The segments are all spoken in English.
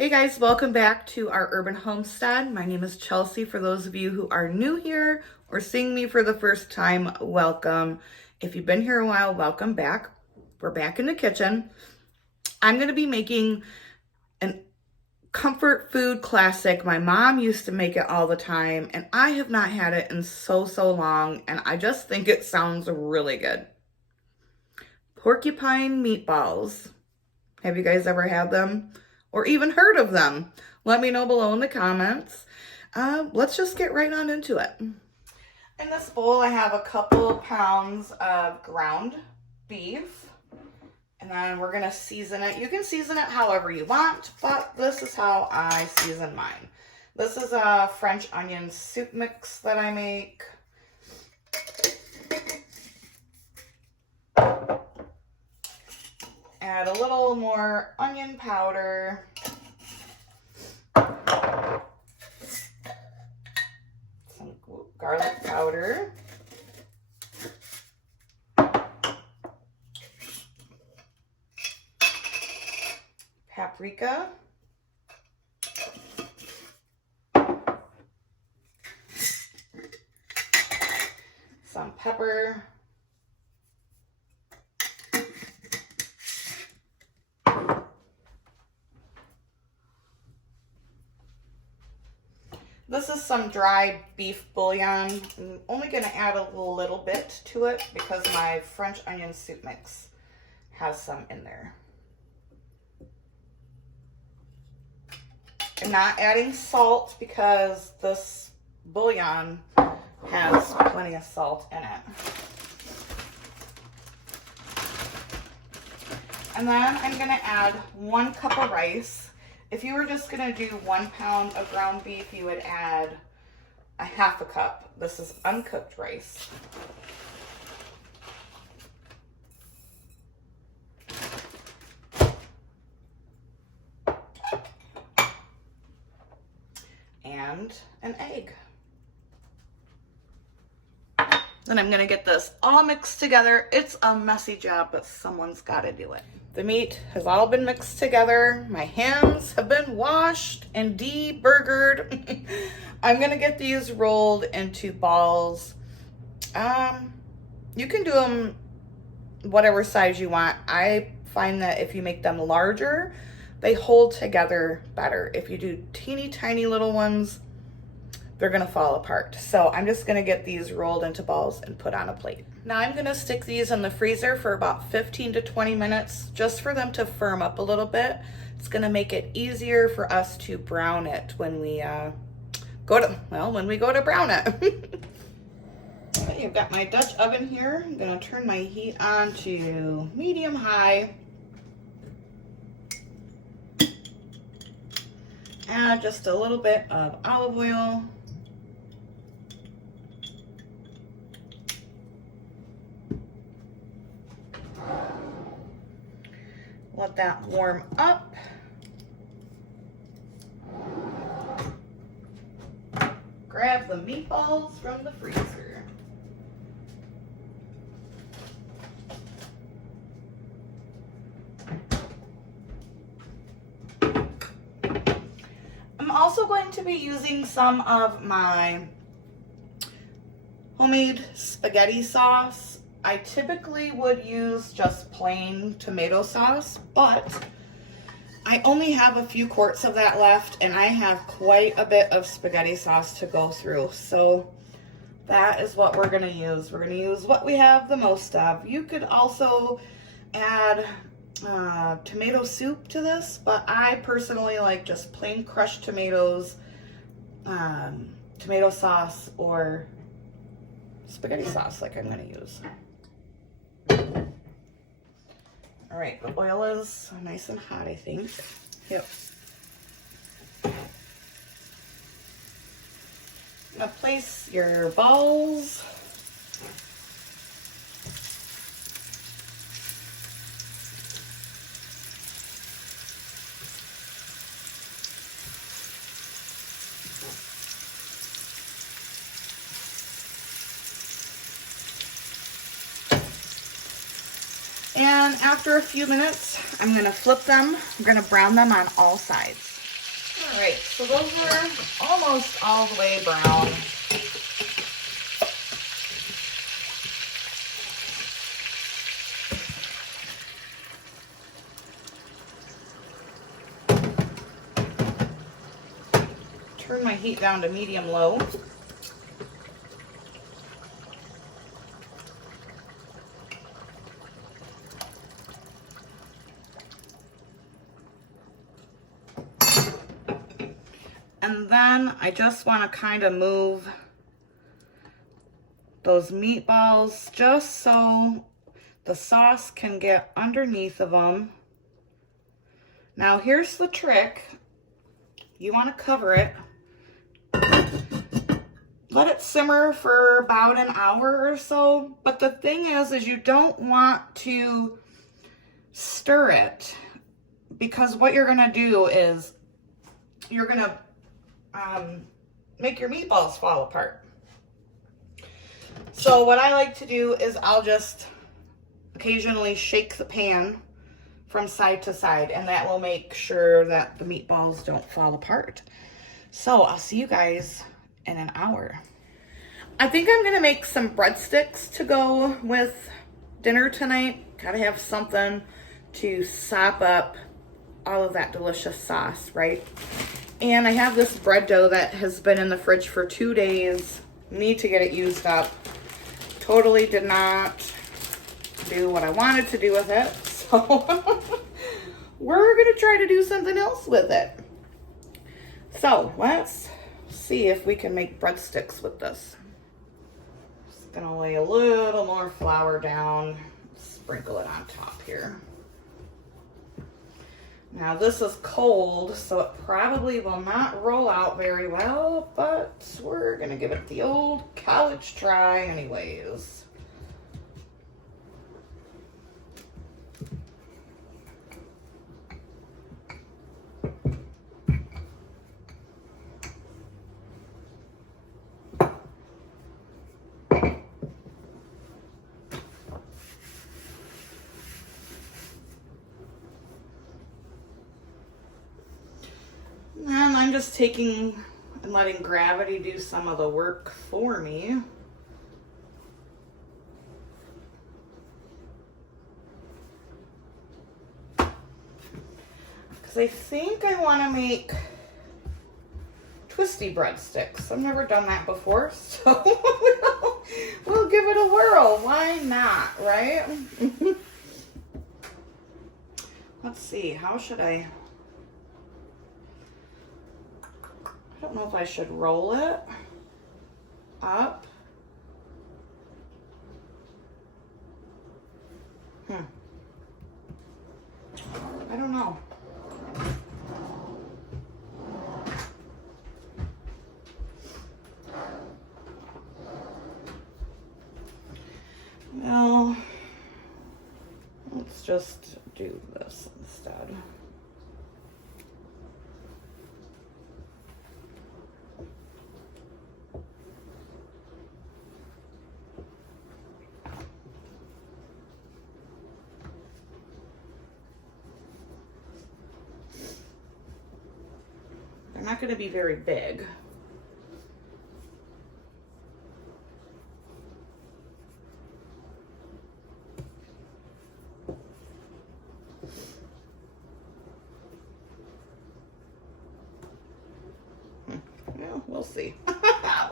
Hey guys, welcome back to our urban homestead. My name is Chelsea. For those of you who are new here or seeing me for the first time, welcome. If you've been here a while, welcome back. We're back in the kitchen. I'm going to be making an comfort food classic. My mom used to make it all the time, and I have not had it in so long, and I just think it sounds really good. Porcupine meatballs. Have you guys ever had them? Or even heard of them? Let me know below in the comments. Let's just get right on into it. In this bowl, I have a couple pounds of ground beef. And then we're gonna season it. You can season it however you want, but this is how I season mine. This is a French onion soup mix that I make. Add a little more onion powder. Some garlic powder. Paprika. Some pepper. This is some dry beef bouillon. I'm only going to add a little bit to it because my French onion soup mix has some in there. I'm not adding salt because this bouillon has plenty of salt in it. And then I'm going to add 1 cup of rice. If you were just going to do 1 pound of ground beef, you would add a half a cup. This is uncooked rice. And an egg. Then I'm going to get this all mixed together. It's a messy job, but someone's got to do it. The meat has all been mixed together. My hands have been washed and de-burgered. I'm going to get these rolled into balls. You can do them whatever size you want. I find that if you make them larger, they hold together better. If you do teeny tiny little ones, they're gonna fall apart. So I'm just gonna get these rolled into balls and put on a plate. Now I'm gonna stick these in the freezer for about 15 to 20 minutes, just for them to firm up a little bit. It's gonna make it easier for us to brown it when we go to brown it. Okay, I've got my Dutch oven here. I'm gonna turn my heat on to medium high. Add just a little bit of olive oil. Let that warm up. Grab the meatballs from the freezer. I'm also going to be using some of my homemade spaghetti sauce. I typically would use just plain tomato sauce, but I only have a few quarts of that left, and I have quite a bit of spaghetti sauce to go through. So that is what we're going to use. We're going to use what we have the most of. You could also add tomato soup to this, but I personally like just plain crushed tomatoes, tomato sauce, or spaghetti sauce like I'm going to use. All right, the oil is nice and hot, I think. Yep. I'm gonna place your balls. And after a few minutes, I'm gonna flip them. I'm gonna brown them on all sides. All right, so those are almost all the way brown. Turn my heat down to medium-low. And then I just want to kind of move those meatballs just so the sauce can get underneath of them. Now here's the trick. You want to cover it. Let it simmer for about an hour or so. But the thing is you don't want to stir it, because what you're going to do is you're going to make your meatballs fall apart. So what I like to do is I'll just occasionally shake the pan from side to side, and that will make sure that the meatballs don't fall apart. So I'll see you guys in an hour. I think I'm gonna make some breadsticks to go with dinner tonight. Gotta have something to sop up all of that delicious sauce, right? And I have this bread dough that has been in the fridge for 2 days. Need to get it used up. Totally did not do what I wanted to do with it. So we're gonna try to do something else with it. So let's see if we can make breadsticks with this. Just gonna lay a little more flour down, sprinkle it on top here. Now this is cold, so it probably will not roll out very well, but we're gonna give it the old college try anyways. And I'm just taking and letting gravity do some of the work for me. Because I think I want to make twisty breadsticks. I've never done that before, so we'll give it a whirl. Why not, right? Let's see, how should I don't know if I should roll it up. I don't know. Well, let's just do this instead. They're not going to be very big. Well, we'll see.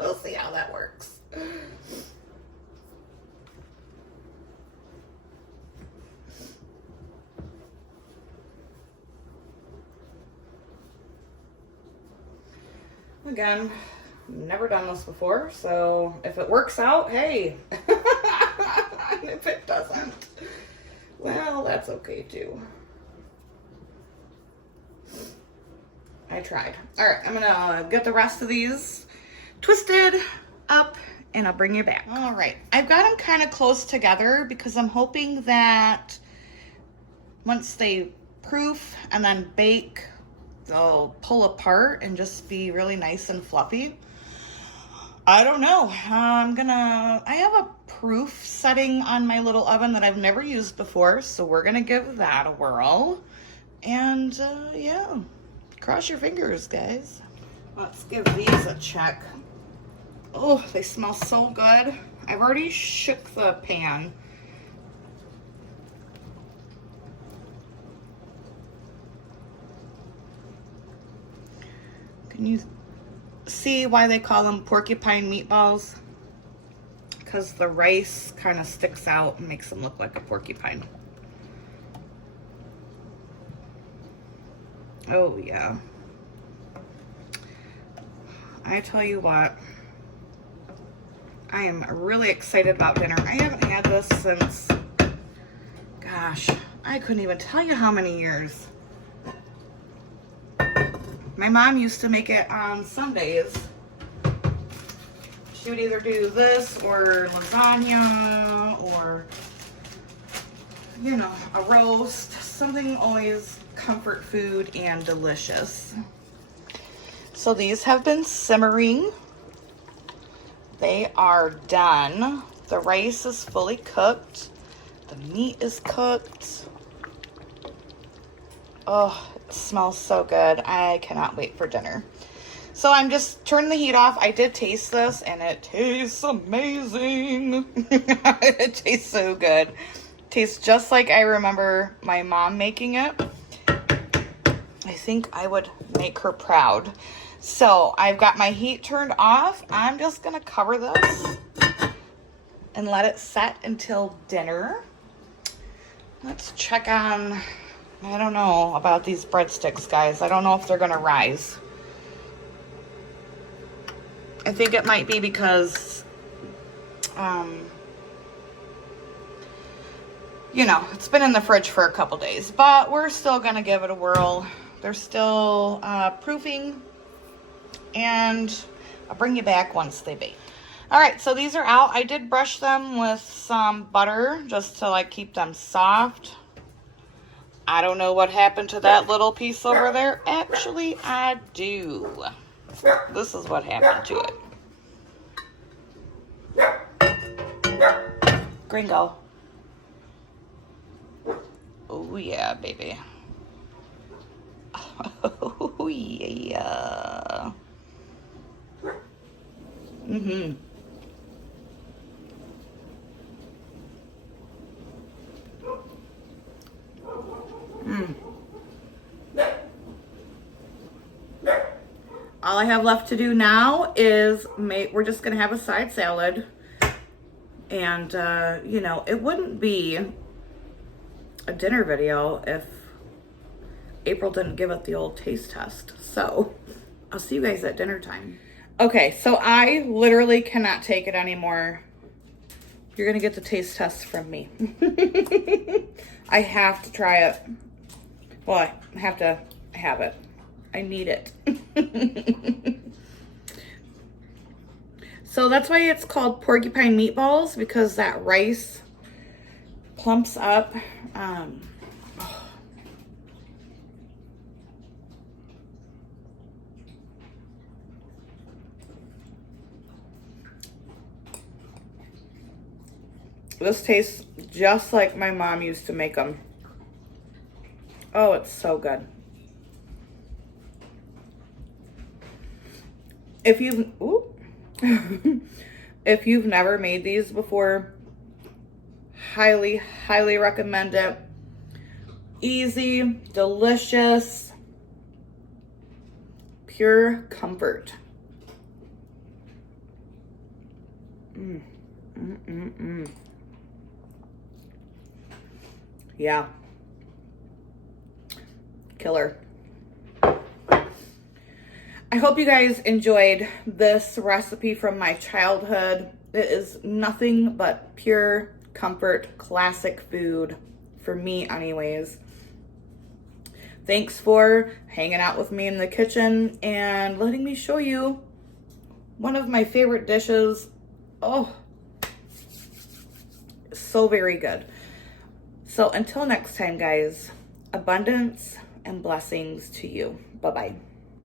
We'll see how that works. Again, never done this before, so if it works out, hey. If it doesn't, well, that's okay too. I tried. All right, I'm gonna get the rest of these twisted up and I'll bring you back. All right, I've got them kind of close together because I'm hoping that once they proof and then bake, they'll pull apart and just be really nice and fluffy. I don't know. I have a proof setting on my little oven that I've never used before, so we're gonna give that a whirl. And yeah, Cross your fingers, guys. Let's give these a check. Oh, they smell so good. I've already shook the pan. Can you see why they call them porcupine meatballs? Because the rice kind of sticks out and makes them look like a porcupine. Oh yeah. I tell you what, I am really excited about dinner. I haven't had this since, gosh, I couldn't even tell you how many years. My mom used to make it on Sundays. She would either do this or lasagna or, you know, a roast, something always comfort food and delicious. So these have been simmering. They are done. The rice is fully cooked. The meat is cooked. Oh, it smells so good. I cannot wait for dinner. So I'm just turning the heat off. I did taste this and it tastes amazing. It tastes so good. It tastes just like I remember my mom making it. I think I would make her proud. So I've got my heat turned off. I'm just gonna cover this and let it set until dinner. Let's check on, I don't know about these breadsticks, guys. I don't know if they're gonna rise. I think it might be because, you know, it's been in the fridge for a couple days, but we're still gonna give it a whirl. They're still proofing, and I'll bring you back once they bake. All right, so these are out. I did brush them with some butter just to like keep them soft. I don't know what happened to that little piece over there. Actually, I do. This is what happened to it. Gringo. Oh yeah, baby. Oh yeah. Mm-hmm. All I have left to do now is we're just gonna have a side salad. And, you know, it wouldn't be a dinner video if April didn't give it the old taste test. So I'll see you guys at dinner time. Okay, so I literally cannot take it anymore. You're gonna get the taste test from me. I have to try it. Well, I have to have it. I need it. So that's why it's called porcupine meatballs, because that rice plumps up. This tastes just like my mom used to make them. Oh, it's so good. If you've if you've never made these before, highly, highly recommend it. Easy, delicious, pure comfort. Yeah. Killer. I hope you guys enjoyed this recipe from my childhood. It is nothing but pure comfort, classic food, for me anyways. Thanks for hanging out with me in the kitchen and letting me show you one of my favorite dishes. Oh, so very good. So until next time, guys, abundance and blessings to you. Bye-bye.